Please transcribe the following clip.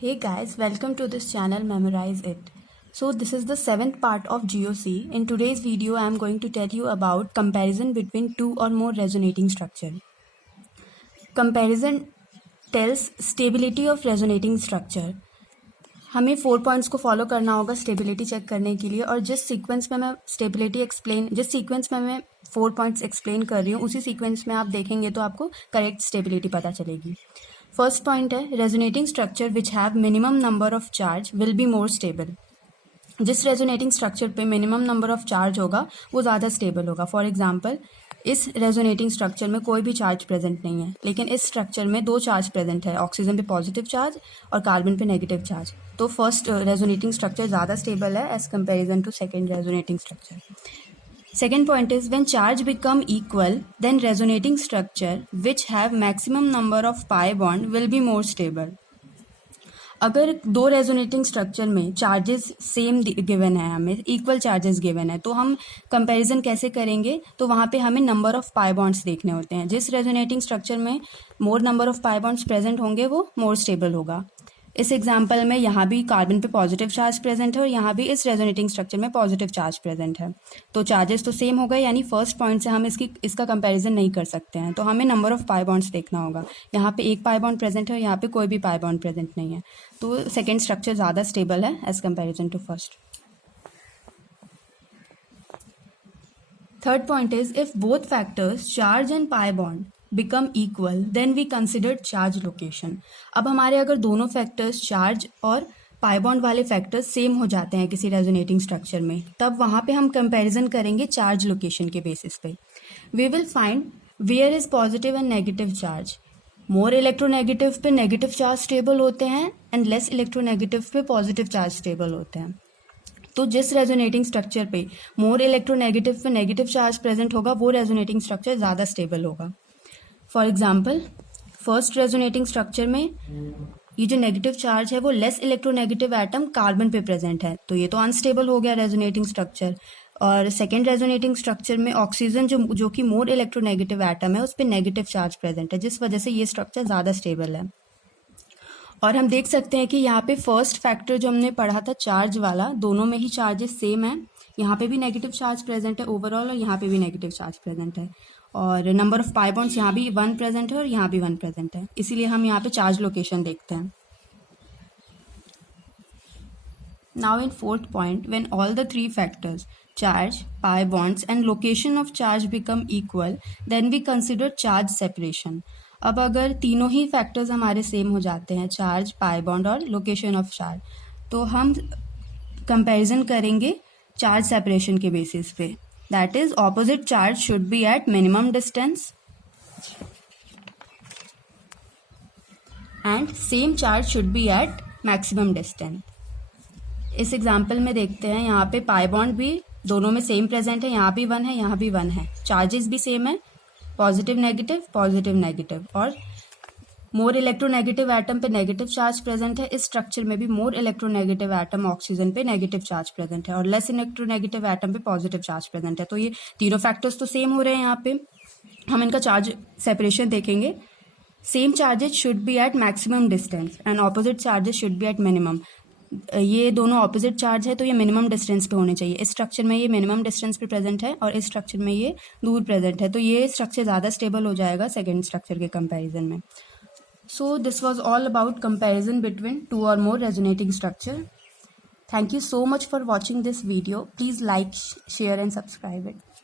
Hey guys, welcome to this channel Memorize It. So this is the seventh part of GOC. In today's video, I am going to tell you about comparison between two or more resonating structure. Comparison tells stability of resonating structure. हमें 4 points को follow करना होगा stability check करने के लिए, और जिस sequence में मैं 4 पॉइंट्स एक्सप्लेन कर रही हूँ उसी सीक्वेंस में आप देखेंगे तो आपको करेक्ट स्टेबिलिटी पता चलेगी. फर्स्ट पॉइंट है resonating structure which have minimum number of charge will be more stable. जिस रेजोनेटिंग स्ट्रक्चर पे मिनिमम नंबर ऑफ चार्ज होगा वो ज़्यादा स्टेबल होगा. फॉर एग्जांपल, इस रेजोनेटिंग स्ट्रक्चर में कोई भी चार्ज प्रेजेंट नहीं है, लेकिन इस स्ट्रक्चर में 2 चार्ज प्रेजेंट है, ऑक्सीजन पे पॉजिटिव चार्ज और कार्बन पे नेगेटिव चार्ज. तो फर्स्ट रेजोनेटिंग स्ट्रक्चर ज़्यादा स्टेबल है as comparison to second resonating structure. Second point is when charge become equal, then resonating structure which have maximum number of pi bond will be more stable. अगर 2 resonating structure में charges same given है, हमें equal charges given है, तो हम comparison कैसे करेंगे? तो वहाँ पे हमें नंबर ऑफ पाई बॉन्ड्स देखने होते हैं. जिस रेजोनेटिंग स्ट्रक्चर में मोर number of pi bonds present होंगे वो मोर स्टेबल होगा. इस एग्जाम्पल में यहाँ भी कार्बन पे पॉजिटिव चार्ज प्रेजेंट है और यहाँ भी इस रेजोनेटिंग स्ट्रक्चर में पॉजिटिव चार्ज प्रेजेंट है. तो चार्जेस तो सेम हो गए, यानी फर्स्ट पॉइंट से हम इसका कंपैरिजन नहीं कर सकते हैं. तो हमें नंबर ऑफ पाई बॉन्ड्स देखना होगा. यहाँ पे एक पाई बॉन्ड प्रेजेंट है और यहाँ पे कोई भी पाई बॉन्ड प्रेजेंट नहीं है. तो सेकेंड स्ट्रक्चर ज़्यादा स्टेबल है as comparison to first. Third point is if both factors charge and pi bond become equal then we consider charge location. अब हमारे अगर दोनों फैक्टर्स चार्ज और पाई बॉन्ड वाले फैक्टर्स सेम हो जाते हैं किसी रेजोनेटिंग स्ट्रक्चर में, तब वहाँ पे हम कंपैरिजन करेंगे चार्ज लोकेशन के बेसिस पे. We will find where is positive and negative charge. More electronegative पे नेगेटिव चार्ज स्टेबल होते हैं एंड लेस इलेक्ट्रोनेगेटिव पे पॉजिटिव चार्ज स्टेबल होते हैं. तो जिस रेजोनेटिंग स्ट्रक्चर पे मोर इलेक्ट्रोनेगेटिव पे नेगेटिव चार्ज प्रेजेंट होगा वो रेजोनेटिंग स्ट्रक्चर ज़्यादा स्टेबल होगा. For example, first resonating structure में ये जो नेगेटिव चार्ज है वो लेस इलेक्ट्रोनेगेटिव एटम कार्बन पे प्रेजेंट है, तो ये तो अनस्टेबल हो गया रेजोनेटिंग स्ट्रक्चर. और सेकेंड रेजोनेटिंग स्ट्रक्चर में ऑक्सीजन जो कि मोर इलेक्ट्रोनेगेटिव एटम है उस पर नेगेटिव चार्ज प्रेजेंट है, जिस वजह से ये स्ट्रक्चर ज़्यादा स्टेबल है. और हम देख सकते हैं कि यहाँ पे फर्स्ट फैक्टर जो हमने पढ़ा था चार्ज वाला, दोनों में ही चार्जेस सेम है. यहाँ पे भी नेगेटिव चार्ज प्रेजेंट है ओवरऑल और यहाँ पे भी नेगेटिव चार्ज प्रेजेंट है. और नंबर ऑफ पाई बॉन्ड्स यहाँ भी 1 प्रेजेंट है और यहाँ भी 1 प्रेजेंट है, इसीलिए हम यहाँ पे चार्ज लोकेशन देखते हैं. Now in fourth point, when all the 3 factors charge, pi bonds and location of charge become equal then we consider charge separation. अब अगर तीनों ही फैक्टर्स हमारे सेम हो जाते हैं, चार्ज, पाई बॉन्ड और लोकेशन ऑफ चार्ज, तो हम कंपैरिजन करेंगे चार्ज सेपरेशन के बेसिस पे. That is, opposite charge should be at minimum distance and same charge should be at maximum distance. इस एग्जाम्पल में देखते हैं, यहाँ पे पाई बॉन्ड भी दोनों में सेम प्रेजेंट है, यहाँ भी 1 है, यहाँ भी 1 है. चार्जेस भी सेम है, पॉजिटिव नेगेटिव, और मोर इलेक्ट्रोनेगेटिव एटम पे नेगेटिव चार्ज प्रेजेंट है. इस स्ट्रक्चर में भी मोर इलेक्ट्रोनेगेटिव एटम ऑक्सीजन पे नेगेटिव चार्ज प्रेजेंट है और लेस इलेक्ट्रोनेगेटिव एटम पे पॉजिटिव चार्ज प्रेजेंट है. तो ये तीनों फैक्टर्स तो सेम हो रहे हैं. यहाँ पे हम इनका चार्ज सेपरेशन देखेंगे. Same charges should be at maximum distance and opposite charges should be at minimum. ये दोनों ऑपोजिट चार्ज है तो ये मिनिमम डिस्टेंस पे होने चाहिए. इस स्ट्रक्चर में ये मिनिमम डिस्टेंस पे प्रेजेंट है और इस स्ट्रक्चर में ये दूर प्रेजेंट है, तो ये स्ट्रक्चर ज़्यादा स्टेबल हो जाएगा सेकेंड स्ट्रक्चर के कंपेरिजन में. So this was all about comparison between 2 or more resonating structure. Thank you so much for watching this video. Please like, share and subscribe it.